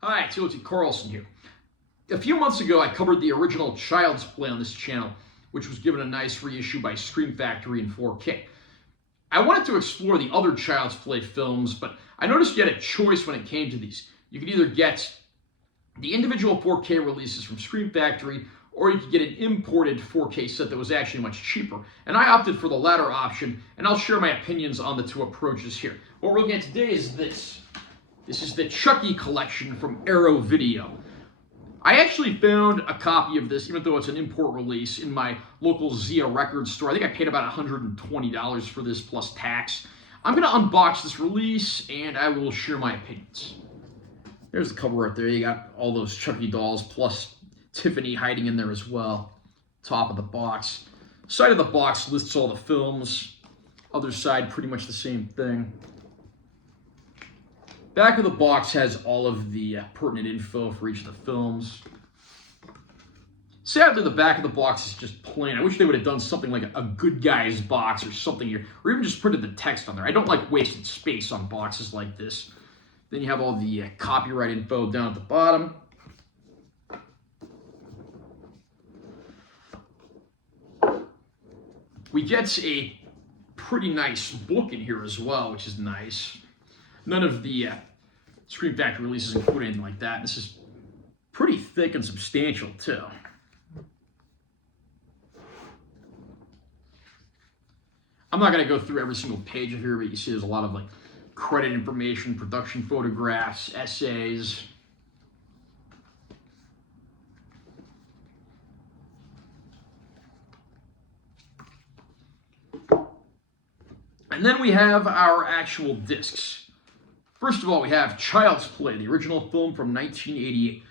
Hi, it's Timothy Carlson here. A few months ago, I covered the original Child's Play on this channel, which was given a nice reissue by Scream Factory in 4K. I wanted to explore the other Child's Play films, but I noticed you had a choice when it came to these. You could either get the individual 4K releases from Scream Factory, or you could get an imported 4K set that was actually much cheaper. And I opted for the latter option, and I'll share my opinions on the two approaches here. What we're looking at today is this. This is the Chucky collection from Arrow Video. I actually found a copy of this, even though it's an import release, in my local Zia record store. I think I paid about $120 for this plus tax. I'm going to unbox this release, and I will share my opinions. There's the cover right there. You got all those Chucky dolls, plus Tiffany hiding in there as well. Top of the box. Side of the box lists all the films. Other side, pretty much the same thing. Back of the box has all of the pertinent info for each of the films. Sadly, the back of the box is just plain. I wish they would have done something like a good guy's box or something here, or even just printed the text on there. I don't like wasted space on boxes like this. Then you have all the copyright info down at the bottom. We get a pretty nice book in here as well, which is nice. None of the Scream Factory releases include anything like that. This is pretty thick and substantial, too. I'm not going to go through every single page of here, but you see there's a lot of like credit information, production photographs, essays. And then we have our actual discs. First of all, we have Child's Play, the original film from 1988.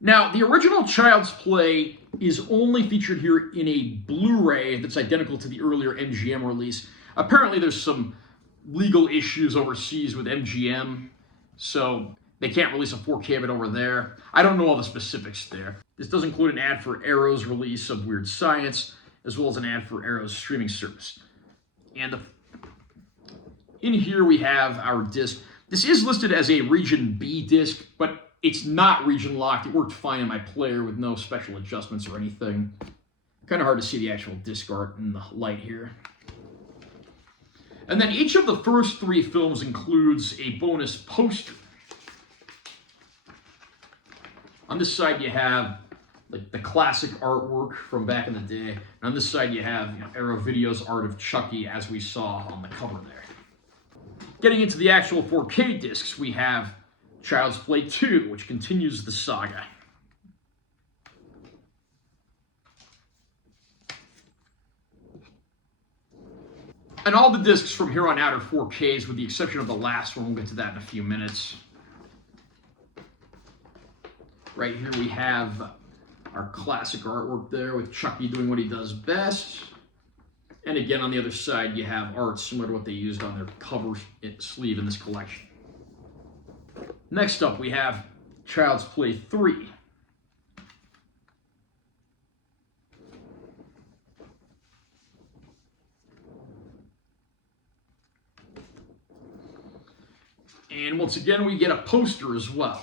Now, the original Child's Play is only featured here in a Blu-ray that's identical to the earlier MGM release. Apparently, there's some legal issues overseas with MGM, so they can't release a 4K of it over there. I don't know all the specifics there. This does include an ad for Arrow's release of Weird Science, as well as an ad for Arrow's streaming service. And in here we have our disc. This is listed as a Region B disc, but it's not region locked. It worked fine in my player with no special adjustments or anything. Kind of hard to see the actual disc art in the light here. And then each of the first three films includes a bonus poster. On this side you have like the classic artwork from back in the day. And on this side you have Arrow Video's art of Chucky as we saw on the cover there. Getting into the actual 4K discs, we have Child's Play 2, which continues the saga. And all the discs from here on out are 4Ks, with the exception of the last one. We'll get to that in a few minutes. Right here we have our classic artwork there with Chucky doing what he does best. And again, on the other side, you have art similar to what they used on their cover sleeve in this collection. Next up, we have Child's Play 3. And once again, we get a poster as well.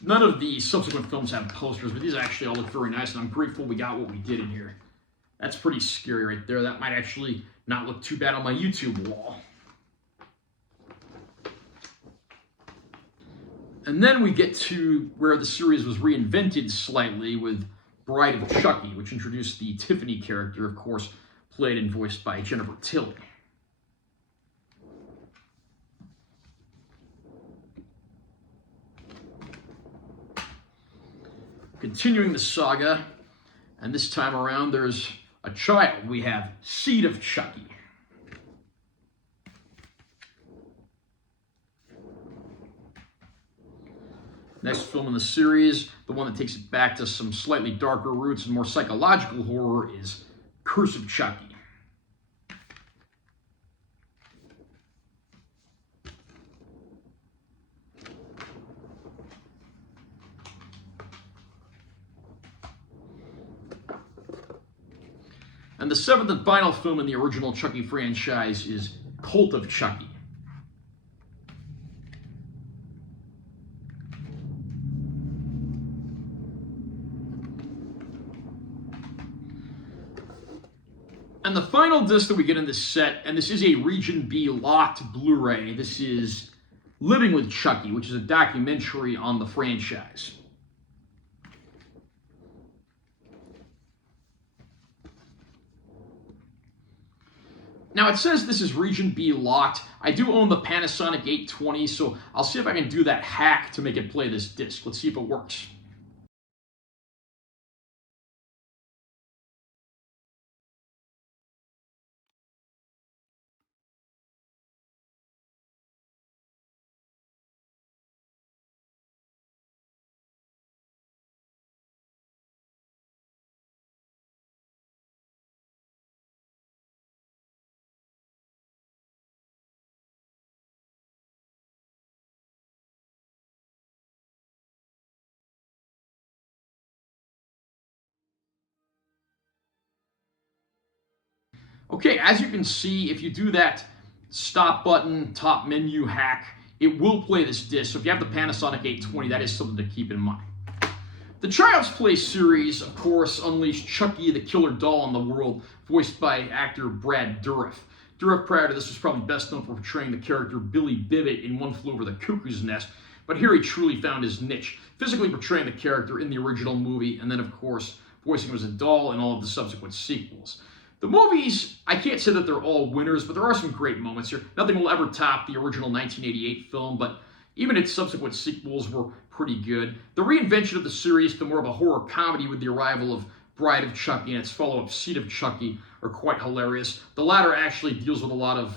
None of the subsequent films have posters, but these actually all look very nice, and I'm grateful we got what we did in here. That's pretty scary right there. That might actually not look too bad on my YouTube wall. And then we get to where the series was reinvented slightly with Bride of Chucky, which introduced the Tiffany character, of course, played and voiced by Jennifer Tilly. Continuing the saga, and this time around there's a child. We have Seed of Chucky. Next film in the series, the one that takes it back to some slightly darker roots and more psychological horror, is Curse of Chucky. And the seventh and final film in the original Chucky franchise is Cult of Chucky. And the final disc that we get in this set, and this is a Region B locked Blu-ray, this is Living with Chucky, which is a documentary on the franchise. Now it says this is Region B locked. I do own the Panasonic 820, so I'll see if I can do that hack to make it play this disc. Let's see if it works. Okay, as you can see, if you do that stop button, top menu hack, it will play this disc. So if you have the Panasonic 820, that is something to keep in mind. The Child's Play series, of course, unleashed Chucky the killer doll on the world, voiced by actor Brad Dourif. Dourif, prior to this, was probably best known for portraying the character Billy Bibbit in One Flew Over the Cuckoo's Nest, but here he truly found his niche, physically portraying the character in the original movie, and then, of course, voicing him as a doll in all of the subsequent sequels. The movies, I can't say that they're all winners, but there are some great moments here. Nothing will ever top the original 1988 film, but even its subsequent sequels were pretty good. The reinvention of the series to more of a horror comedy with the arrival of Bride of Chucky and its follow-up Seed of Chucky are quite hilarious. The latter actually deals with a lot of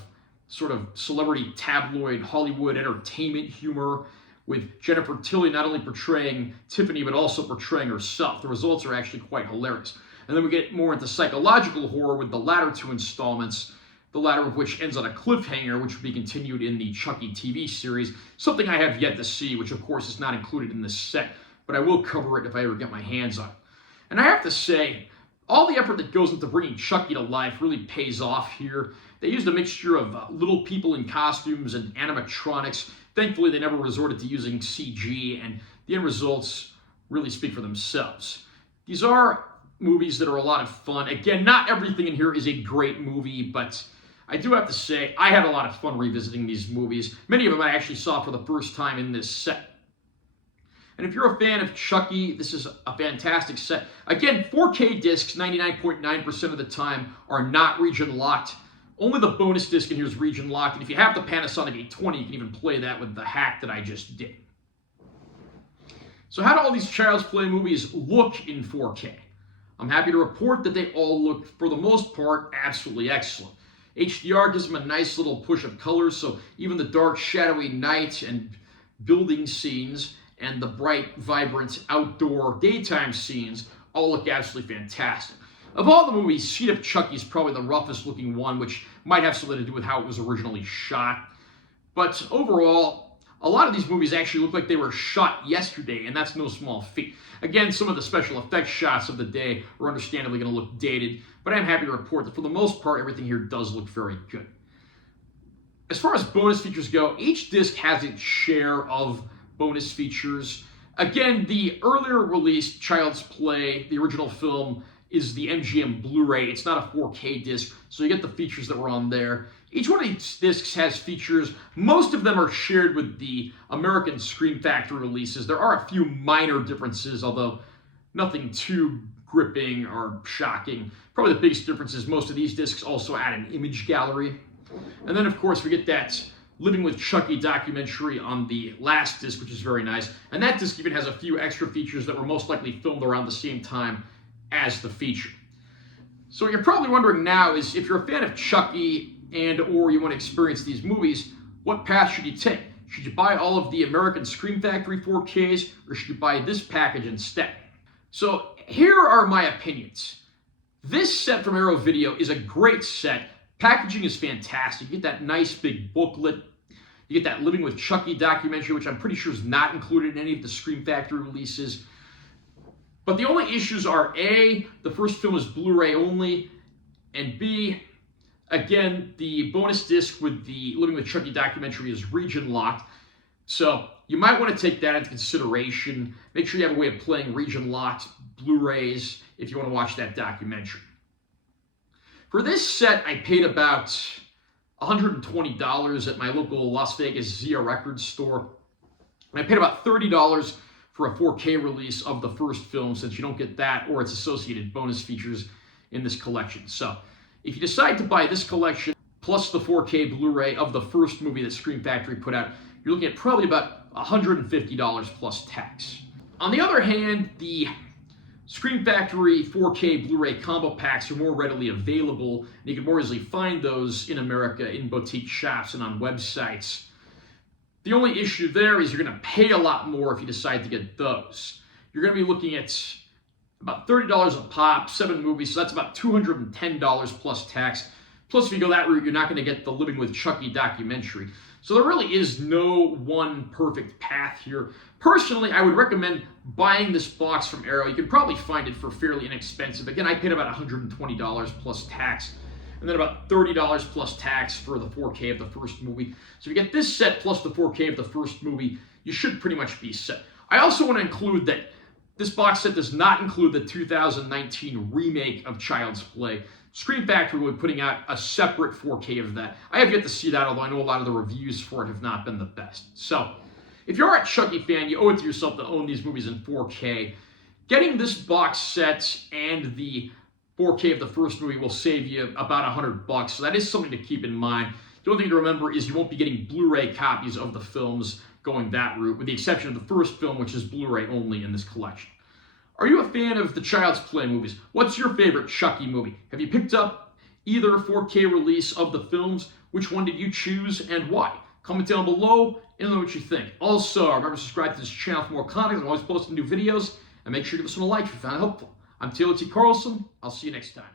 sort of celebrity tabloid Hollywood entertainment humor, with Jennifer Tilly not only portraying Tiffany but also portraying herself. The results are actually quite hilarious. And then we get more into psychological horror with the latter two installments, the latter of which ends on a cliffhanger, which will be continued in the Chucky TV series, something I have yet to see, which of course is not included in this set, but I will cover it if I ever get my hands on it. And I have to say, all the effort that goes into bringing Chucky to life really pays off here. They used a mixture of little people in costumes and animatronics. Thankfully, they never resorted to using CG, and the end results really speak for themselves. These are movies that are a lot of fun. Again, not everything in here is a great movie, but I do have to say, I had a lot of fun revisiting these movies. Many of them I actually saw for the first time in this set. And if you're a fan of Chucky, this is a fantastic set. Again, 4K discs, 99.9% of the time, are not region locked. Only the bonus disc in here is region locked. And if you have the Panasonic 820, you can even play that with the hack that I just did. So how do all these Child's Play movies look in 4K? I'm happy to report that they all look, for the most part, absolutely excellent. HDR gives them a nice little push of colors, so even the dark, shadowy night and building scenes and the bright, vibrant outdoor daytime scenes all look absolutely fantastic. Of all the movies, Seed of Chucky is probably the roughest looking one, which might have something to do with how it was originally shot. But overall, a lot of these movies actually look like they were shot yesterday, and that's no small feat. Again, some of the special effects shots of the day are understandably going to look dated, but I'm happy to report that for the most part, everything here does look very good. As far as bonus features go, each disc has its share of bonus features. Again, the earlier released Child's Play, the original film, is the MGM Blu-ray. It's not a 4K disc, so you get the features that were on there. Each one of these discs has features. Most of them are shared with the American Scream Factory releases. There are a few minor differences, although nothing too gripping or shocking. Probably the biggest difference is most of these discs also add an image gallery. And then, of course, we get that Living with Chucky documentary on the last disc, which is very nice. And that disc even has a few extra features that were most likely filmed around the same time as the feature. So what you're probably wondering now is, if you're a fan of Chucky and or you want to experience these movies, what path should you take? Should you buy all of the American Scream Factory 4Ks, or should you buy this package instead? So here are my opinions. This set from Arrow Video is a great set. Packaging is fantastic. You get that nice big booklet. You get that Living with Chucky documentary, which I'm pretty sure is not included in any of the Scream Factory releases. But the only issues are A, the first film is Blu-ray only, and B, again, the bonus disc with the Living with Chucky documentary is region locked. So you might want to take that into consideration. Make sure you have a way of playing region locked Blu-rays if you want to watch that documentary. For this set, I paid about $120 at my local Las Vegas Zia Records store. And I paid about $30 for a 4K release of the first film, since you don't get that or its associated bonus features in this collection. So if you decide to buy this collection plus the 4K Blu-ray of the first movie that Scream Factory put out, you're looking at probably about $150 plus tax. On the other hand, the Scream Factory 4K Blu-ray combo packs are more readily available, and you can more easily find those in America in boutique shops and on websites. The only issue there is you're going to pay a lot more if you decide to get those. You're going to be looking at about $30 a pop, 7 movies, so that's about $210 plus tax. Plus, if you go that route, you're not going to get the Living with Chucky documentary. So there really is no one perfect path here. Personally, I would recommend buying this box from Arrow. You can probably find it for fairly inexpensive. Again, I paid about $120 plus tax, and then about $30 plus tax for the 4K of the first movie. So if you get this set plus the 4K of the first movie, you should pretty much be set. I also want to include that this box set does not include the 2019 remake of Child's Play. Scream Factory will be putting out a separate 4K of that. I have yet to see that, although I know a lot of the reviews for it have not been the best. So, if you're a Chucky fan, you owe it to yourself to own these movies in 4K. Getting this box set and the 4K of the first movie will save you about $100, so that is something to keep in mind. The only thing to remember is you won't be getting Blu-ray copies of the films going that route, with the exception of the first film, which is Blu-ray only in this collection. Are you a fan of the Child's Play movies? What's your favorite Chucky movie? Have you picked up either 4K release of the films? Which one did you choose and why? Comment down below and let me know what you think. Also, remember to subscribe to this channel for more content. I'm always posting new videos. And make sure to give us a like if you found it helpful. I'm Taylor T. Carlson. I'll see you next time.